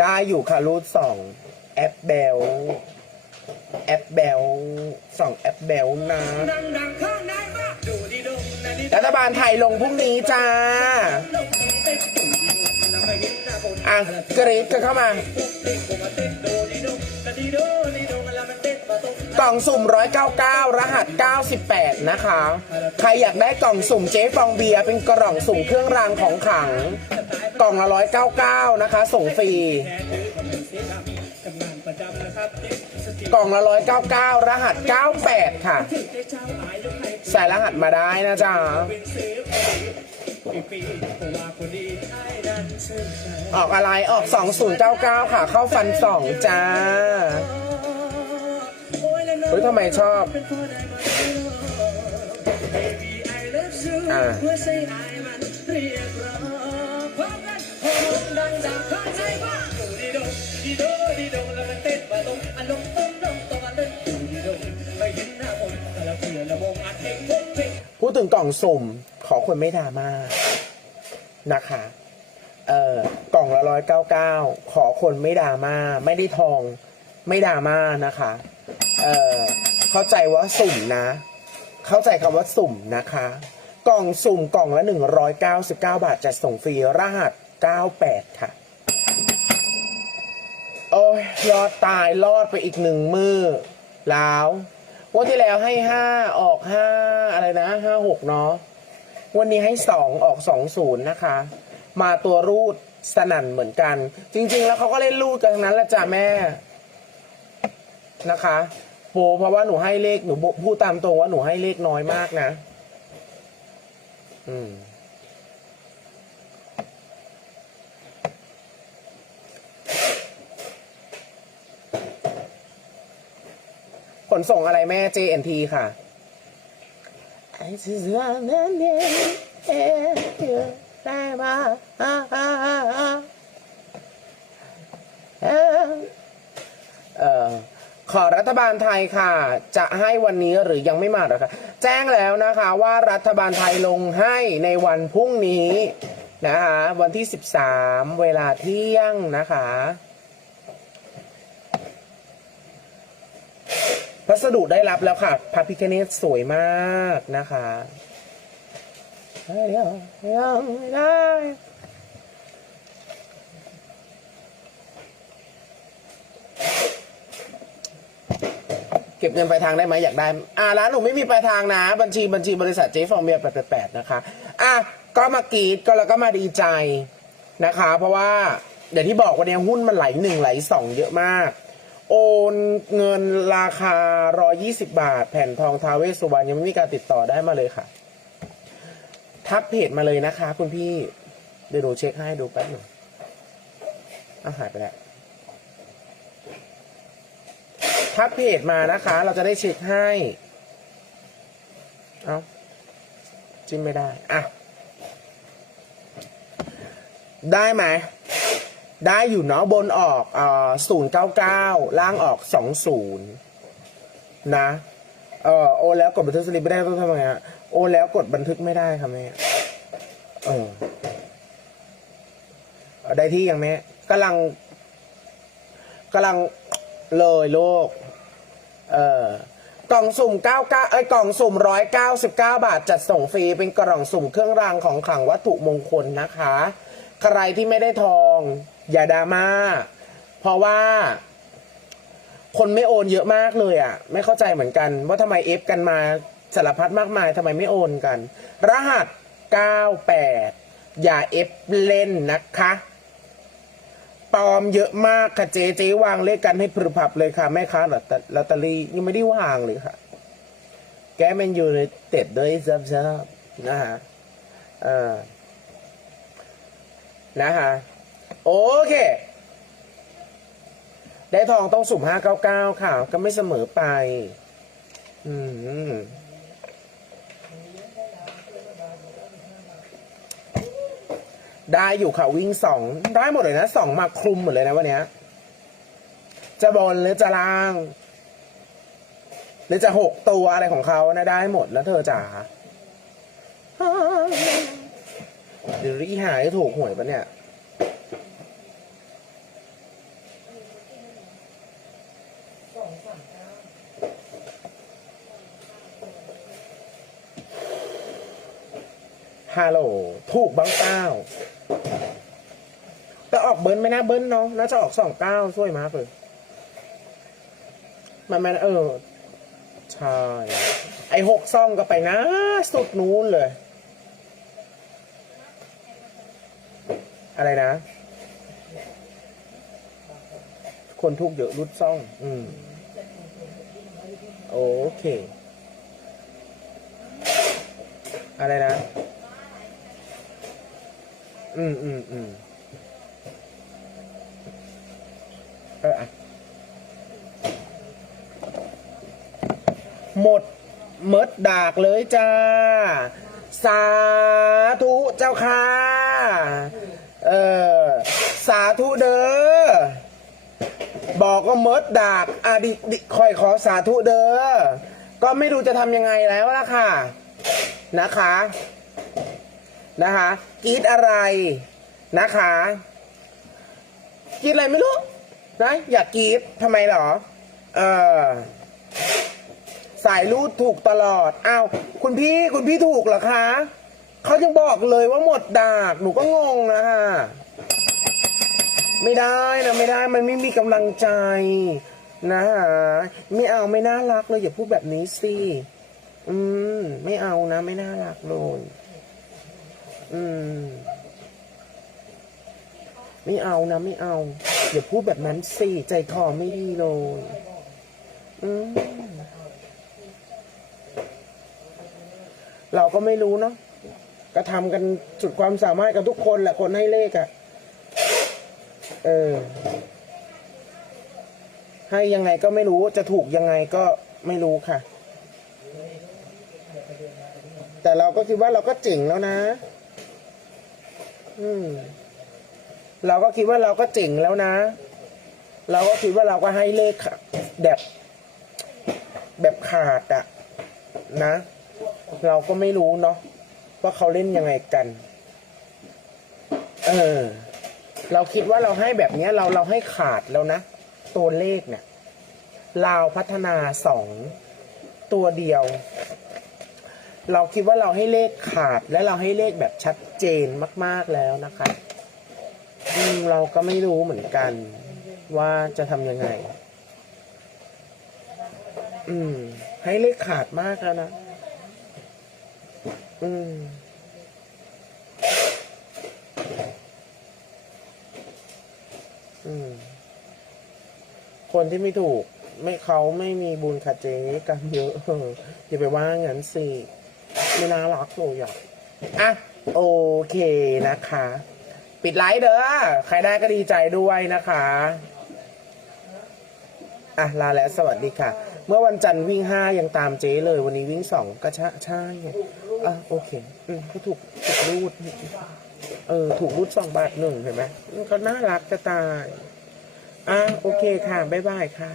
ได้อยู่ค่ะรูดสองแอปเบลแอปเบลสองแอปเบลนะดังๆข้างในะรัฐบาลไทยลงพรุ่งนี้จ้า อะกรีดกันเข้ามากูมาเต้นดูดีดงนะดีดงดีดงแล้วมันเต้นมาตรงกล่องสุ่ม 199 รหัส 98 นะคะ ใครอยากได้กล่องสุ่มเจ๊ฟองเบียร์เป็นกล่องสุ่มเครื่องรางของขลัง กล่องละร้อยเก้าเก้านะคะ ส่งฟรี กล่องละร้อยเก้าเก้ารหัสเก้าแปดค่ะ ใส่รหัสมาได้นะจ๊ะออกอะไรออกสองศูนย์เก้าเก้าค่ะ เข้าฟันสองจ้าเฮ้ยทำไมชอบ อ่า ดังจากข้างใจว่าดูดีดงดีโดดีดงแล้วมันเต้นมาตรงอารมณ์ต้มลงตรงอันเล่นดูดีดงไม่เห็นหน้าผมแต่ละเพื่อนละวงอัดเพลงพกเพลงพูดถึงกล่องสุ่มขอคนไม่ดราม่านะคะ เอ่อกล่องละร้อยเก้าเก้าขอคนไม่ดราม่าไม่ได้ทองไม่ดราม่านะคะ เอ่อเข้าใจว่าสุ่มนะ เข้าใจคำว่าสุ่มนะคะ กล่องสุ่มกล่องละหนึ่งร้อยเก้าสิบเก้าบาทจัดส่งฟรีรหัส เก้าแปดค่ะ โอ้ยรอดตายรอดไปอีกหนึ่งมือแล้ววันที่แล้วให้ห้าออกห้าอะไรนะห้าหกเนาะวันนี้ให้สองออกสองศูนย์นะคะ มาตัวรูดสนั่นเหมือนกัน จริง ๆ แล้วเขาก็เล่นรูดกันทั้งนั้นแหละจ้ะแม่นะคะโปเพราะว่าหนูให้เลขหนูพูดตามตรงว่าหนูให้เลขน้อยมากนะ อืม นส่งอะไรแม่ JNT ค่ะ I just wanna know if you like my เอ่อขอรัฐบาลไทยค่ะ จะให้วันนี้หรือยังไม่มาหรอคะแจ้งแล้วนะคะว่ารัฐบาลไทยลงให้ในวันพรุ่งนี้นะคะวันที่ 13 เวลาเที่ยงนะคะ พัสดุได้รับแล้วค่ะพระพิคเนตสวยมากนะคะยังไม่ได้เก็บเงินปลายทางได้ไหมอยากได้ อ่าร้านหนูไม่มีปลายทางนะ บัญชีบัญชีบริษัทเจฟองเบียร์แปดแปดนะคะ อะก็มากรีดก็แล้วก็มาดีใจนะคะ เพราะว่าเดี๋ยวที่บอกวันนี้หุ้นมันไหลหนึ่งไหลสองเยอะมาก โอนเงินราคา 120 บาท แผ่นทองทาวเวสุวรรณยังไม่มีการติดต่อได้มาเลยค่ะ ทักเพจมาเลยนะคะ คุณพี่ เดี๋ยวหนูเช็คให้ดูแป๊บหนึ่งอาหายไปแล้วทักเพจมานะคะ เราจะได้เช็คให้ เอาจิ้มไม่ได้ อะ ได้ไหม ได้อยู่เนาะบนออกอ่าศูนย์เก้าเก้าล่างออกสองศูนย์นะเออโอนแล้วกดบันทึกสลิปไม่ได้ต้องทำไงฮะโอนแล้วกดบันทึกไม่ได้ค่ะแม่เออได้ที่ยังแม่กำลังกำลังเลยโลก เออกล่องสุ่มเก้าเก้าเอ้ยกล่องสุ่มร้อยเก้าสิบเก้าบาท จัดส่งฟรีเป็นกล่องสุ่มเครื่องรางของขลังวัตถุมงคลนะคะ ใครที่ไม่ได้ทอง อย่าดราม่าเพราะว่า คนไม่โอนเยอะมากเลยอะ ไม่เข้าใจเหมือนกัน ว่าทำไมเอฟกันมาสารพัดมากมายทำไมไม่โอนกัน รหัส 98 อย่าเอฟเล่นนะคะปลอมเยอะมากค่ะเจ๊เจ๊วางเลขกันให้พรึพับเลยค่ะ แม่ค้าลอตเตอตตอรี่ยังไม่ได้วางเลยค่ะ แกมันอยู่ในเต็ดด้วยซับซับนะฮะเออนะฮะ โอเค ได้ทองต้องสุ่มห้าเก้าเก้าค่ะ ก็ไม่เสมอไป อืมได้อยู่ค่ะวิ่งสองได้หมดเลยนะสองมาคลุมหมดเลยนะวันนี้จะบนหรือจะล่าง หรือจะหกตัวอะไรของเขานะได้หมดแล้วเธอจ๋าเดี๋ยวรีหายถูกหวยปะเนี่ย ฮัลโหลถูกบ้างเก้าแต่ออกเบิ้ลไม่น่าเบิ้ลเนาะน่าจะออกสองเก้าช่วยมากเลยมันมันเออใช่ไอหกซ่องก็ไปนะ สุดนู้นเลย อะไรนะ คนทุกเยอะรุดซ่อง อืม โอเค อะไรนะ อืมอืมอืมเอออะหมดเมดดากเลยจ้า สาธุเจ้าค่ะ เออ สาธุเด้อ บอกก็เมดดากอะดิดิคอยขอสาธุเด้อ ก็ไม่รู้จะทำยังไงแล้วล่ะค่ะ นะคะ นะคะกรีดอะไรนะคะกรีดอะไรไม่รู้นะอยากกรีดทำไมหรอ เออสายรูดถูกตลอดอ้าวคุณพี่คุณพี่ถูกเหรอคะเขายังบอกเลยว่าหมดดาก หนูก็งงนะคะไม่ได้นะไม่ได้มันไม่มีกำลังใจนะฮะไม่เอาไม่น่ารักเลยอย่าพูดแบบนี้สิ อืม ไม่เอานะ ไม่น่ารักเลย อืม ไม่เอานะไม่เอาอย่าพูดแบบนั้นสิใจคอไม่ดีเลยอืมเราก็ไม่รู้เนาะก็ทำกันสุดความสามารถกันทุกคนแหละคนให้เลขอะ่ะ เออ ให้ยังไงก็ไม่รู้จะถูกยังไงก็ไม่รู้ค่ะ แต่เราก็คิดว่าเราก็เจ๋งแล้วนะ อืมเราก็คิดว่าเราก็เจ๋งแล้วนะ เราก็คิดว่าเราก็ให้เลขค่ะแบบแบบขาดอะนะ เราก็ไม่รู้เนาะว่าเขาเล่นยังไงกัน เออ เราคิดว่าเราให้แบบเนี้ย เราเราให้ขาดแล้วนะ ตัวเลขเนี่ยลาวพัฒนาสองตัวเดียว เราคิดว่าเราให้เลขขาดและเราให้เลขแบบชัดเจนมาก ๆแล้วนะคะอืมเราก็ไม่รู้เหมือนกัน ว่าจะทำยังไง อืม ให้เลขขาดมากแล้วนะ อืมอืมคนที่ไม่ถูก ไม่เขาไม่มีบุญค่ะเจ๊กันเยอะอย่าไปว่างั้นสิ ไม่น่ารักเลยอะอะโอเคนะคะ ปิดไลฟ์เด้อใครได้ก็ดีใจด้วยนะคะอะลาแล้วสวัสดีค่ะ เมื่อวันจันทร์วิ่งห้ายังตามเจ๊เลย วันนี้วิ่งสองก็ใช่ใช่อะโอเคอืมก็ถูกถูกรูดเออถูกรูดสองบาทหนึ่งเห็นไหมอืมก็น่ารักจะตายอะโอเคค่ะ บ๊ายบายค่ะ